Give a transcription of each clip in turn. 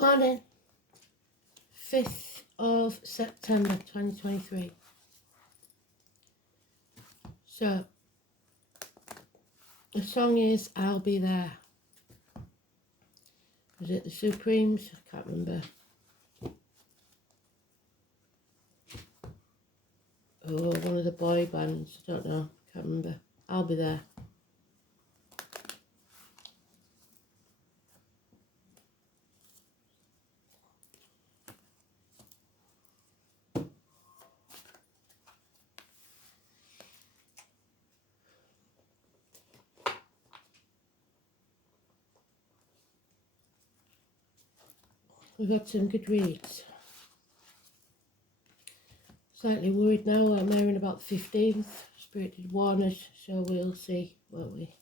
Morning, 5th of September 2023. So, the song is I'll Be There. Was it the Supremes? I can't remember. Oh, one of the boy bands. I don't know. Can't remember. I'll Be There. We've had some good reads. Slightly worried now. I'm airing about the 15th. Spirit did warn us, so we'll see, won't we?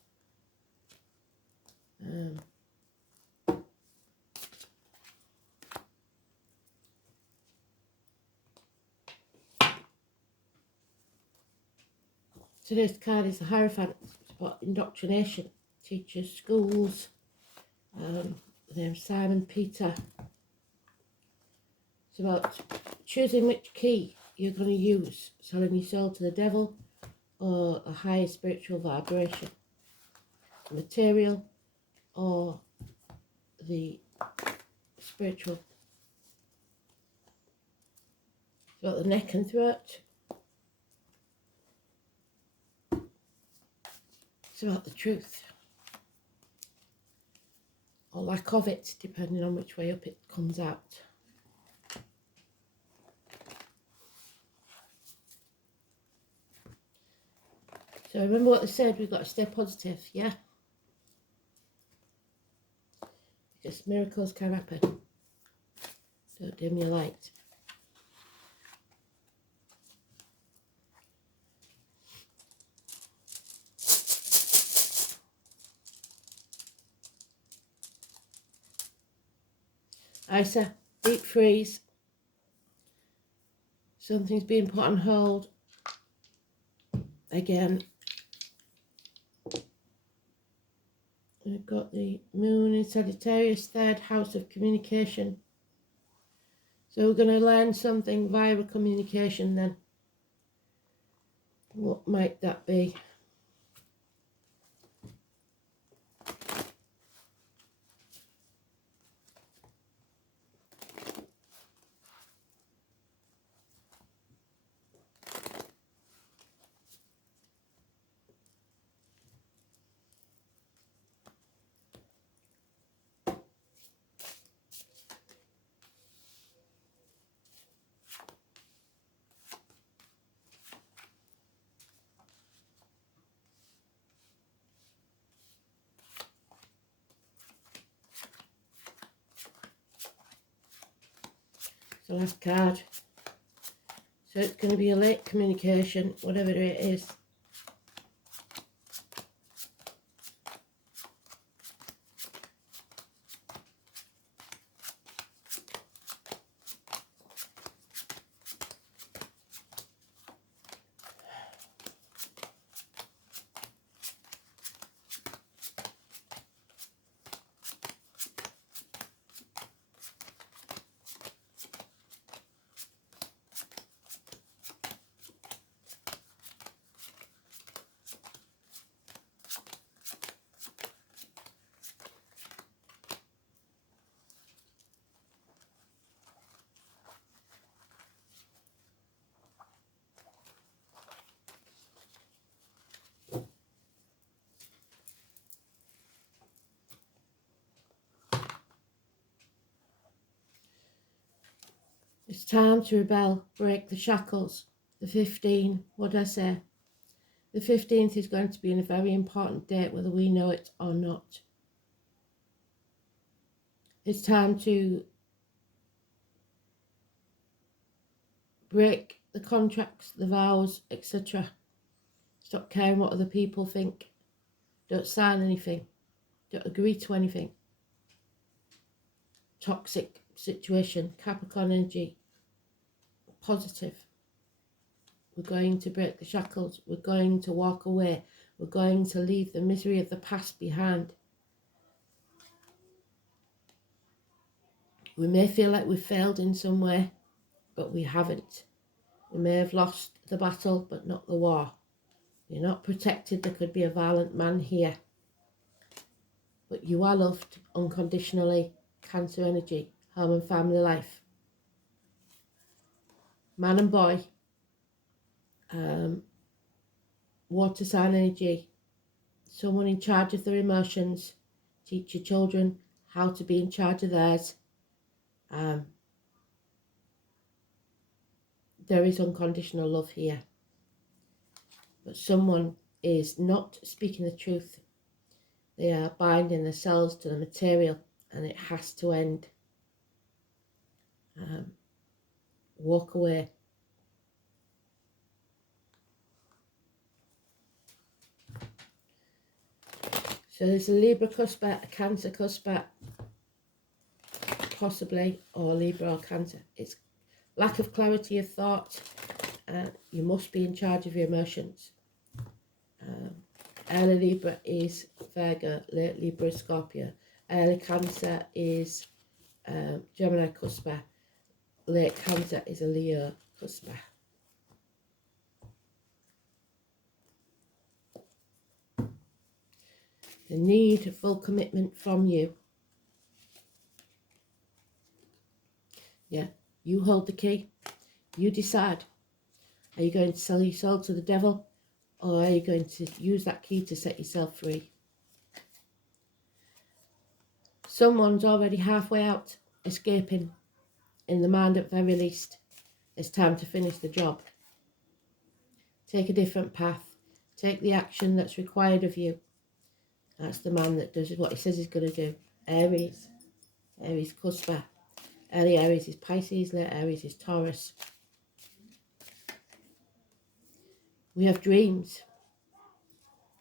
Today's card is the Hierophant. It's about indoctrination. Teachers, schools. There's Simon Peter. It's about choosing which key you're going to use, selling your soul to the devil or a higher spiritual vibration, the material or the spiritual. It's about the neck and throat. It's about the truth or lack of it, depending on which way up it comes out. So remember what they said, we've got to stay positive, yeah? Because miracles can happen. Don't dim your light. Isa, deep freeze. Something's being put on hold. Again. We've got the moon in Sagittarius, third house of communication. So we're going to learn something via communication then. What might that be? So last card. So it's going to be a late communication, whatever it is. It's time to rebel, break the shackles. The 15, what did I say? The 15th is going to be a very important date, whether we know it or not. It's time to break the contracts, the vows, etc. Stop caring what other people think. Don't sign anything. Don't agree to anything. Toxic situation, Capricorn energy, positive. We're going to break the shackles. We're going to walk away. We're going to leave the misery of the past behind. We may feel like we've failed in some way, but we haven't. We may have lost the battle, but not the war. You're not protected. There could be a violent man here. But you are loved unconditionally. Cancer energy, home and family life. Man and boy, water sign energy, someone in charge of their emotions. Teach your children how to be in charge of theirs. There is unconditional love here. But someone is not speaking the truth. They are binding themselves to the material, and it has to end. Walk away. So there's a Libra cusper, a Cancer cusper, possibly, or Libra or Cancer. It's lack of clarity of thought. You must be in charge of your emotions. Early Libra is Virgo, late Libra is Scorpio. Early Cancer is Gemini cusper. Late Cancer is a Leo cusper. They need full commitment from you. Yeah, you hold the key. You decide. Are you going to sell your soul to the devil, or are you going to use that key to set yourself free? Someone's already halfway out, escaping. In the mind at very least. It's time to finish the job. Take a different path. Take the action that's required of you. That's the man that does what he says he's going to do. Aries. Aries cusper. Early Aries is Pisces, late Aries is Taurus. We have dreams.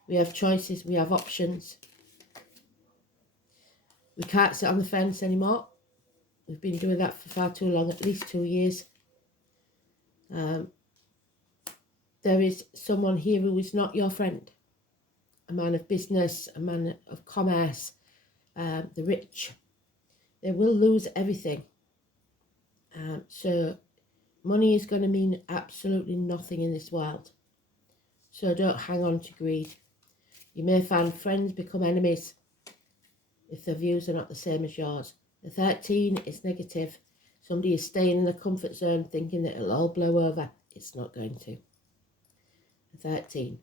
We have choices. We have options. We can't sit on the fence anymore. We've been doing that for far too long, at least 2 years. There is someone here who is not your friend. A man of business, a man of commerce, the rich. They will lose everything. So money is going to mean absolutely nothing in this world. So don't hang on to greed. You may find friends become enemies if their views are not the same as yours. The 13 is negative. Somebody is staying in the comfort zone thinking that it'll all blow over. It's not going to. The 13.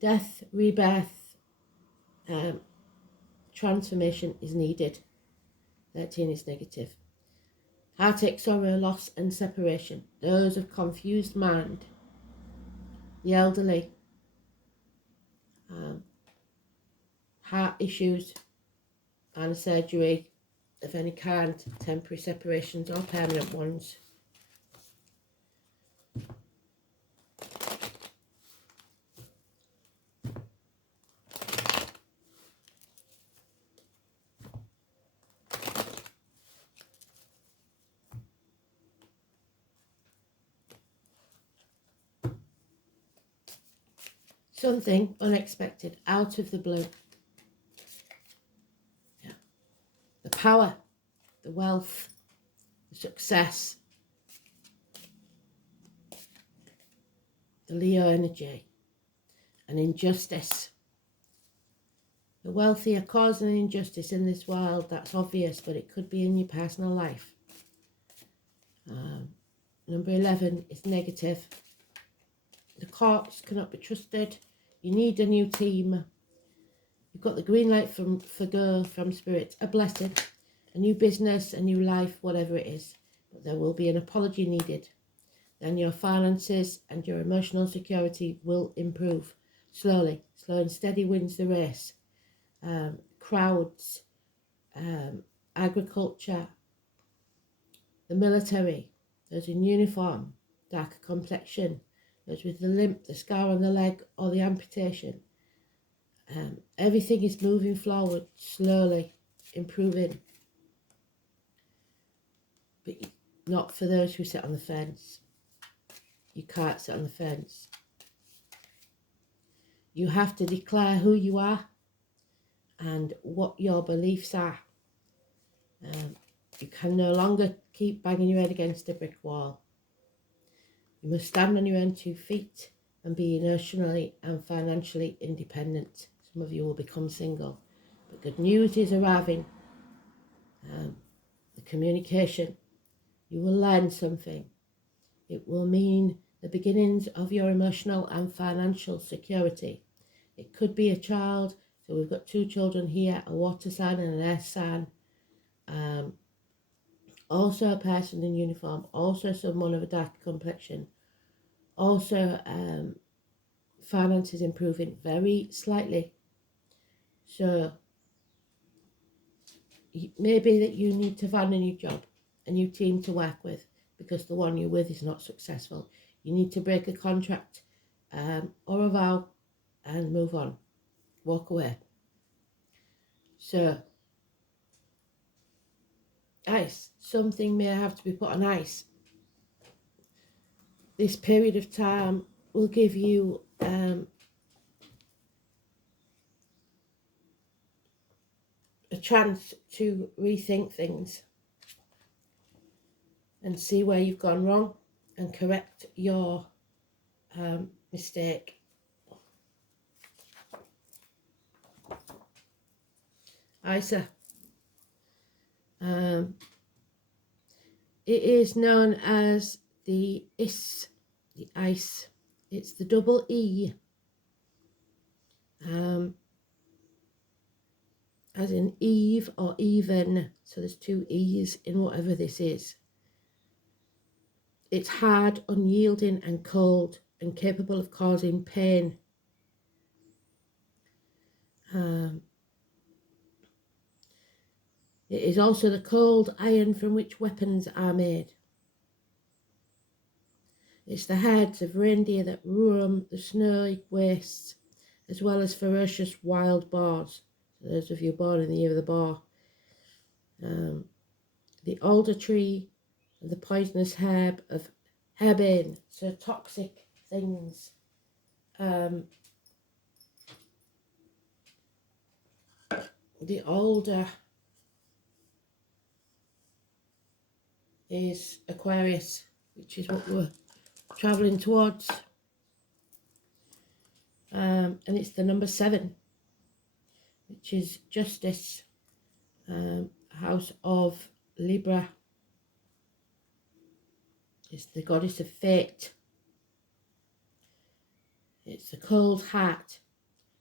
Death, rebirth, transformation is needed. 13 is negative. Heartache, sorrow, loss and separation. Those of confused mind. The elderly. Heart issues and surgery of any kind. Temporary separations or permanent ones. Something unexpected, out of the blue. Yeah. The power, the wealth, the success, the Leo energy, an injustice. The wealthy are causing an injustice in this world, that's obvious, but it could be in your personal life. Number 11 is negative. The courts cannot be trusted. You need a new team. You've got the green light for go from Spirit. A blessing, a new business, a new life, whatever it is. But there will be an apology needed. Then your finances and your emotional security will improve. Slowly. Slow and steady wins the race. Crowds, agriculture, the military, those in uniform, darker complexion, those with the limp, the scar on the leg or the amputation. Everything is moving forward, slowly, improving. But not for those who sit on the fence. You can't sit on the fence. You have to declare who you are and what your beliefs are. You can no longer keep banging your head against a brick wall. You must stand on your own 2 feet and be emotionally and financially independent. Some of you will become single. But good news is arriving. The communication. You will learn something. It will mean the beginnings of your emotional and financial security. It could be a child. So we've got 2 children here, a water sign and an air sign. Also a person in uniform, also someone of a dark complexion. Also finances improving very slightly. So maybe that you need to find a new job, a new team to work with, because the one you're with is not successful. You need to break a contract or a vow and move on, walk away. So ice, something may have to be put on ice. This period of time will give you a chance to rethink things and see where you've gone wrong and correct your mistake. Isa. It is known as the IS, the ice. It's the double E, as in Eve or even. So there's 2 E's in whatever this is. It's hard, unyielding and cold and capable of causing pain. It is also the cold iron from which weapons are made. It's the heads of reindeer that roam the snowy wastes, as well as ferocious wild boars. So those of you born in the year of the boar. The alder tree and the poisonous herb of herbane, so toxic things. The alder is Aquarius, which is what we're travelling towards. And it's the number 7, which is justice, house of Libra. It's the goddess of fate. It's the cold heart,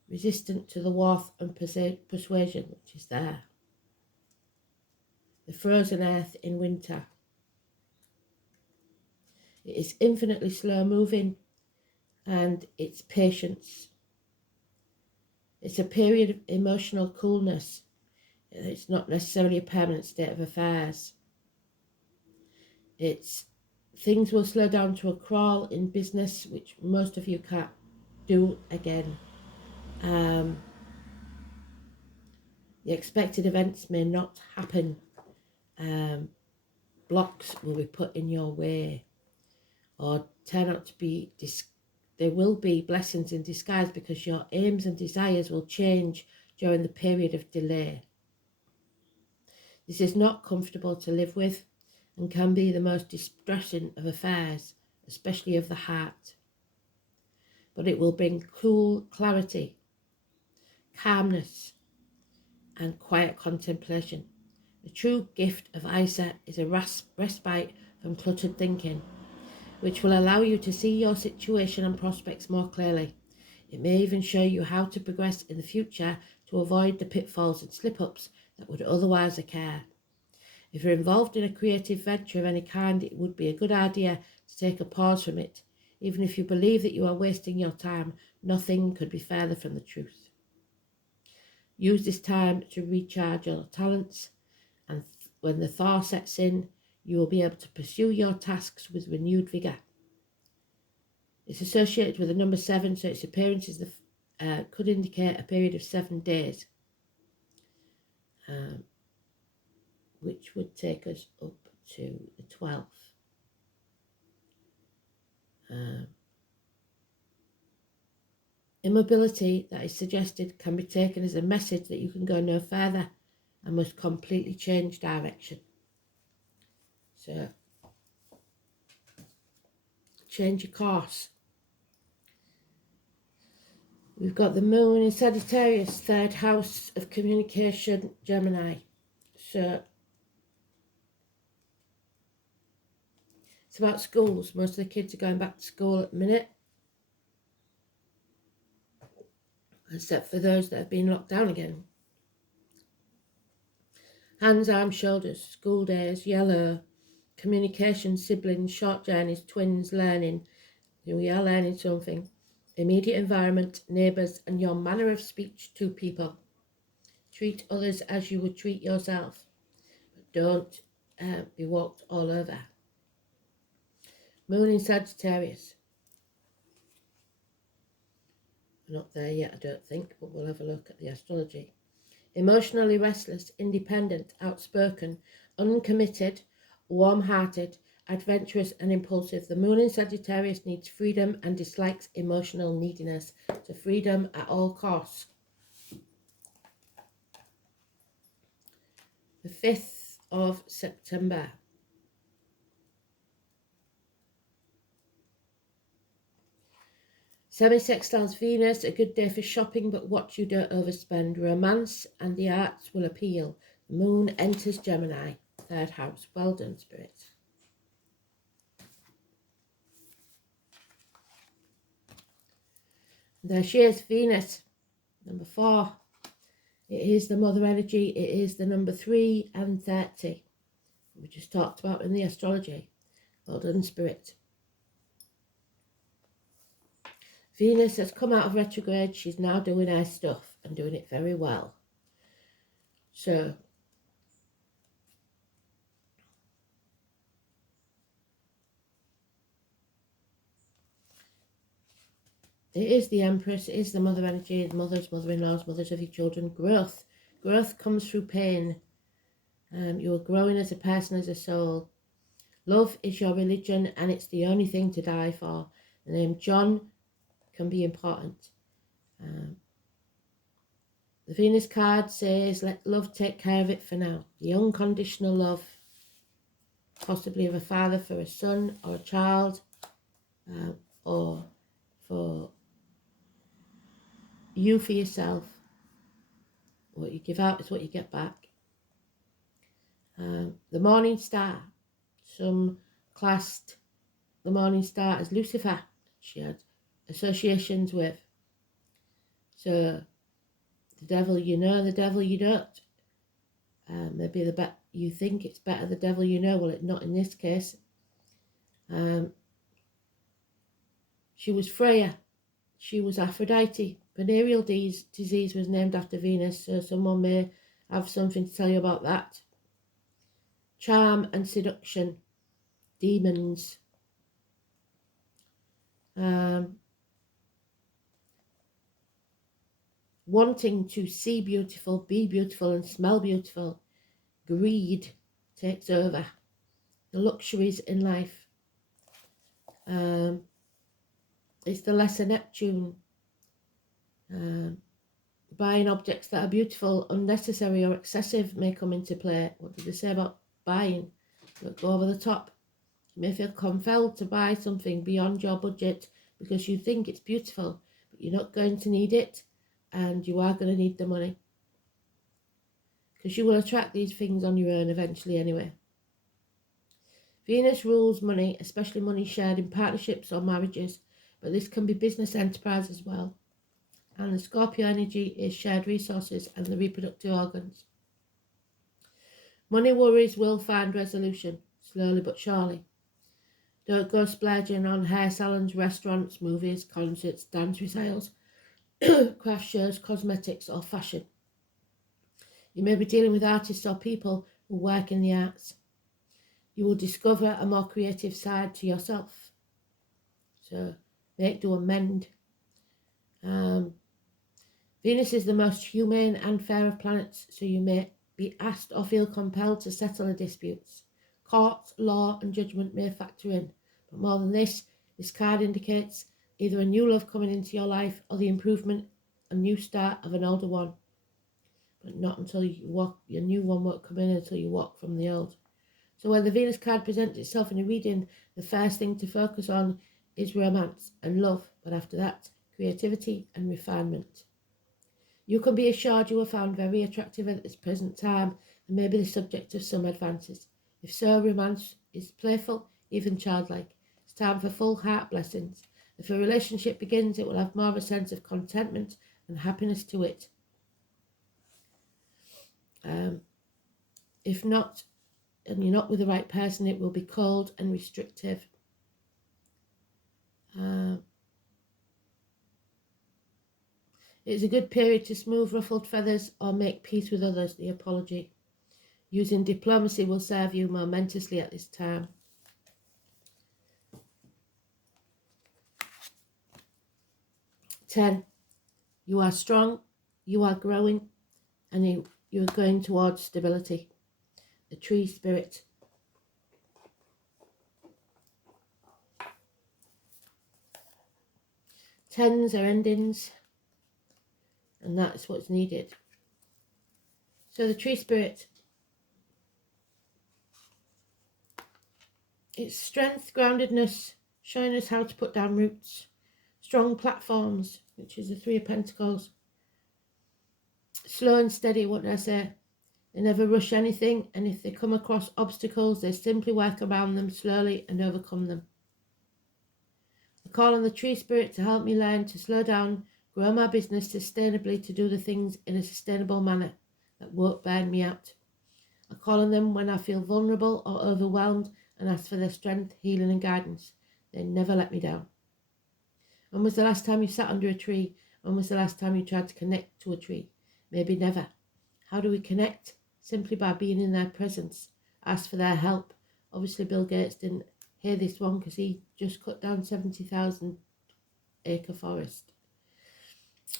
resistant to the warmth and persuasion, which is there. The frozen earth in winter. It is infinitely slow moving, and it's patience. It's a period of emotional coolness. It's not necessarily a permanent state of affairs. It's things will slow down to a crawl in business, which most of you can't do again. The expected events may not happen. Blocks will be put in your way, or turn out to be, there will be blessings in disguise, because your aims and desires will change during the period of delay. This is not comfortable to live with and can be the most distressing of affairs, especially of the heart. But it will bring cool clarity, calmness, and quiet contemplation. The true gift of Isa is a respite from cluttered thinking, which will allow you to see your situation and prospects more clearly. It may even show you how to progress in the future to avoid the pitfalls and slip-ups that would otherwise occur. If you're involved in a creative venture of any kind, it would be a good idea to take a pause from it. Even if you believe that you are wasting your time, nothing could be further from the truth. Use this time to recharge your talents, and when the thaw sets in, you will be able to pursue your tasks with renewed vigour. It's associated with the number 7, so its appearance is could indicate a period of 7 days, which would take us up to the 12th. Immobility that is suggested can be taken as a message that you can go no further and must completely change direction. So, change your course. We've got the moon in Sagittarius, third house of communication, Gemini. So, it's about schools. Most of the kids are going back to school at the minute, except for those that have been locked down again. Hands, arms, shoulders, school days, yellow, communication, siblings, short journeys, twins, learning. We are learning something. Immediate environment, neighbours, and your manner of speech to people. Treat others as you would treat yourself. But don't be walked all over. Moon in Sagittarius. We're not there yet, I don't think, but we'll have a look at the astrology. Emotionally restless, independent, outspoken, uncommitted, warm-hearted, adventurous and impulsive. The moon in Sagittarius needs freedom and dislikes emotional neediness. So freedom at all costs. The 5th of September. Semi-sextiles Venus, a good day for shopping, but watch you don't overspend. Romance and the arts will appeal. The moon enters Gemini, third house. Well done, Spirit. There she is, Venus, number 4. It is the mother energy. It is the number 3 and 30. We just talked about in the astrology. Well done, Spirit. Venus has come out of retrograde. She's now doing her stuff and doing it very well. So, it is the Empress, it is the mother energy, the mothers, mother-in-laws, mothers of your children. Growth. Growth comes through pain. You are growing as a person, as a soul. Love is your religion and it's the only thing to die for. The name John can be important. The Venus card says, let love take care of it for now. The unconditional love, possibly of a father for a son or a child, or for you for yourself. What you give out is what you get back. The morning star. Some classed the morning star as Lucifer. She had associations with. So, the devil you know, the devil you don't. Maybe you think it's better the devil you know. Well, it's not in this case. She was Freya. She was Aphrodite. Venereal disease was named after Venus, so someone may have something to tell you about that. Charm and seduction. Demons. Wanting to see beautiful, be beautiful and smell beautiful. Greed takes over. The luxuries in life. It's the lesser Neptune. Buying objects that are beautiful, unnecessary or excessive may come into play. What did they say about buying? Don't go over the top. You may feel compelled to buy something beyond your budget because you think it's beautiful, but you're not going to need it and you are going to need the money. Because you will attract these things on your own eventually anyway. Venus rules money, especially money shared in partnerships or marriages, but this can be business enterprise as well. And the Scorpio energy is shared resources and the reproductive organs. Money worries will find resolution, slowly but surely. Don't go splurging on hair salons, restaurants, movies, concerts, dance recitals, craft shows, cosmetics or fashion. You may be dealing with artists or people who work in the arts. You will discover a more creative side to yourself. So make do amend. Venus is the most humane and fair of planets, so you may be asked or feel compelled to settle disputes. Court, law and judgment may factor in, but more than this card indicates either a new love coming into your life or the improvement, a new start of an older one. but not until you walk. Your new one won't come in until you walk from the old. So when the Venus card presents itself in a reading, the first thing to focus on is romance and love, but after that, creativity and refinement. You can be assured you are found very attractive at this present time and may be the subject of some advances. If so, romance is playful, even childlike. It's time for full heart blessings. If a relationship begins, it will have more of a sense of contentment and happiness to it. If not, and you're not with the right person, it will be cold and restrictive. It's a good period to smooth ruffled feathers or make peace with others. The apology. Using diplomacy will serve you momentously at this time. Ten. You are strong, you are growing, and you're going towards stability. The tree spirit. Tens are endings, and that's what's needed. So the tree spirit, it's strength, groundedness, showing us how to put down roots, strong platforms, which is the Three of Pentacles. Slow and steady, what did I say? They never rush anything, and if they come across obstacles, they simply work around them slowly and overcome them. I call on the tree spirit to help me learn to slow down, grow my business sustainably, to do the things in a sustainable manner that won't burn me out. I call on them when I feel vulnerable or overwhelmed and ask for their strength, healing and guidance. They never let me down. When was the last time you sat under a tree? When was the last time you tried to connect to a tree? Maybe never. How do we connect? Simply by being in their presence. Ask for their help. Obviously Bill Gates didn't hear this one because he just cut down 70,000 acre forest.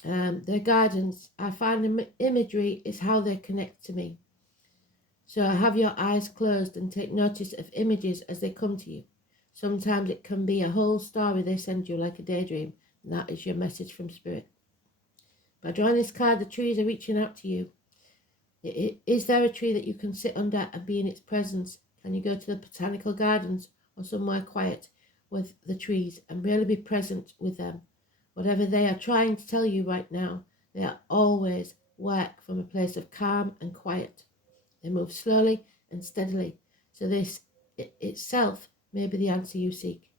Their guidance, I find the imagery is how they connect to me. So have your eyes closed and take notice of images as they come to you. Sometimes it can be a whole story they send you like a daydream, and that is your message from Spirit. By drawing this card, the trees are reaching out to you. Is there a tree that you can sit under and be in its presence? Can you go to the botanical gardens or somewhere quiet with the trees and really be present with them? Whatever they are trying to tell you right now, they are always work from a place of calm and quiet. They move slowly and steadily, so this itself may be the answer you seek.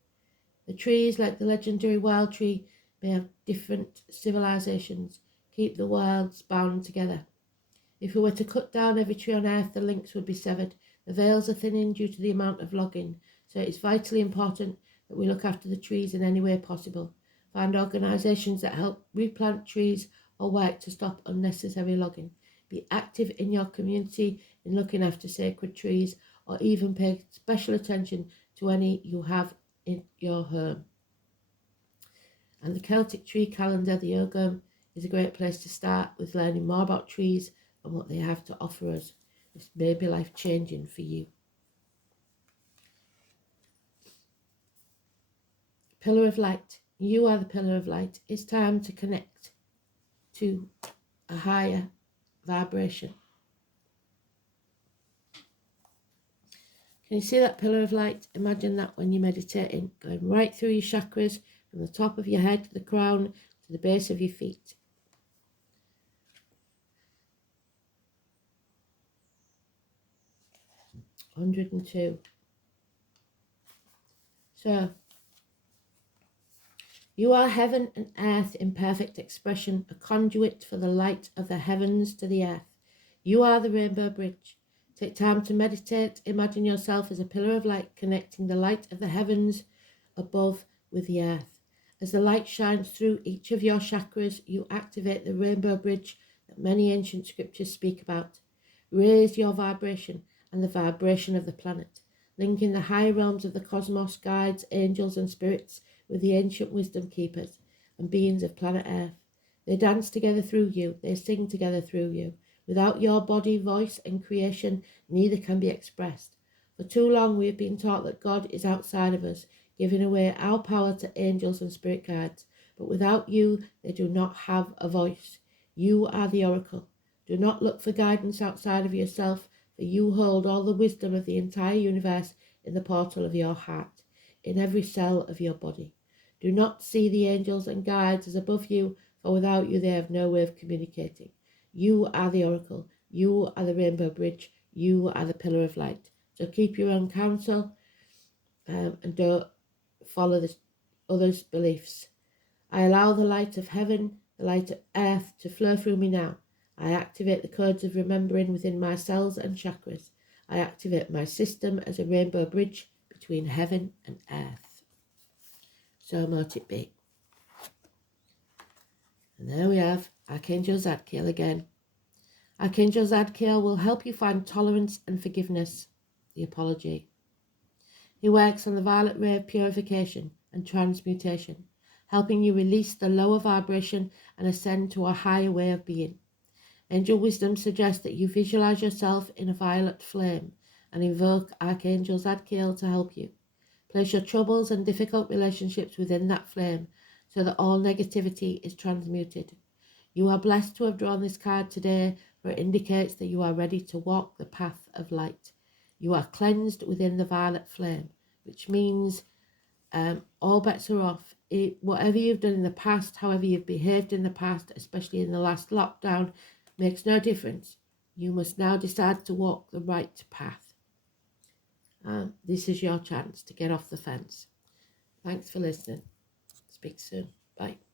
The trees, like the legendary wild tree, may have different civilizations, keep the worlds bound together. If we were to cut down every tree on earth, the links would be severed. The veils are thinning due to the amount of logging, so it is vitally important that we look after the trees in any way possible. Find organisations that help replant trees or work to stop unnecessary logging. Be active in your community in looking after sacred trees, or even pay special attention to any you have in your home. And the Celtic tree calendar, the Ogham, is a great place to start with learning more about trees and what they have to offer us. This may be life-changing for you. Pillar of light. You are the pillar of light. It's time to connect to a higher vibration. Can you see that pillar of light? Imagine that when you're meditating, going right through your chakras, from the top of your head to the crown to the base of your feet. (102). So, you are heaven and earth in perfect expression, a conduit for the light of the heavens to the earth. You are the rainbow bridge. Take time to meditate. Imagine yourself as a pillar of light connecting the light of the heavens above with the earth. As the light shines through each of your chakras, you activate the rainbow bridge that many ancient scriptures speak about. Raise your vibration and the vibration of the planet, linking the high realms of the cosmos, guides, angels and spirits with the ancient wisdom keepers and beings of planet Earth. They dance together through you. They sing together through you. Without your body, voice and creation, neither can be expressed. For too long we have been taught that God is outside of us, giving away our power to angels and spirit guides. But without you, they do not have a voice. You are the oracle. Do not look for guidance outside of yourself, for you hold all the wisdom of the entire universe in the portal of your heart, in every cell of your body. Do not see the angels and guides as above you, for without you they have no way of communicating. You are the oracle. You are the rainbow bridge. You are the pillar of light. So keep your own counsel and don't follow the others' beliefs. I allow the light of heaven, the light of earth to flow through me now. I activate the codes of remembering within my cells and chakras. I activate my system as a rainbow bridge between heaven and earth. So mote it be. And there we have Archangel Zadkiel again. Archangel Zadkiel will help you find tolerance and forgiveness, the apology. He works on the violet ray of purification and transmutation, helping you release the lower vibration and ascend to a higher way of being. Angel wisdom suggests that you visualize yourself in a violet flame and invoke Archangel Zadkiel to help you. Place your troubles and difficult relationships within that flame so that all negativity is transmuted. You are blessed to have drawn this card today, for it indicates that you are ready to walk the path of light. You are cleansed within the violet flame, which means all bets are off. Whatever you've done in the past, however you've behaved in the past, especially in the last lockdown, makes no difference. You must now decide to walk the right path. This is your chance to get off the fence. Thanks for listening. Speak soon. Bye.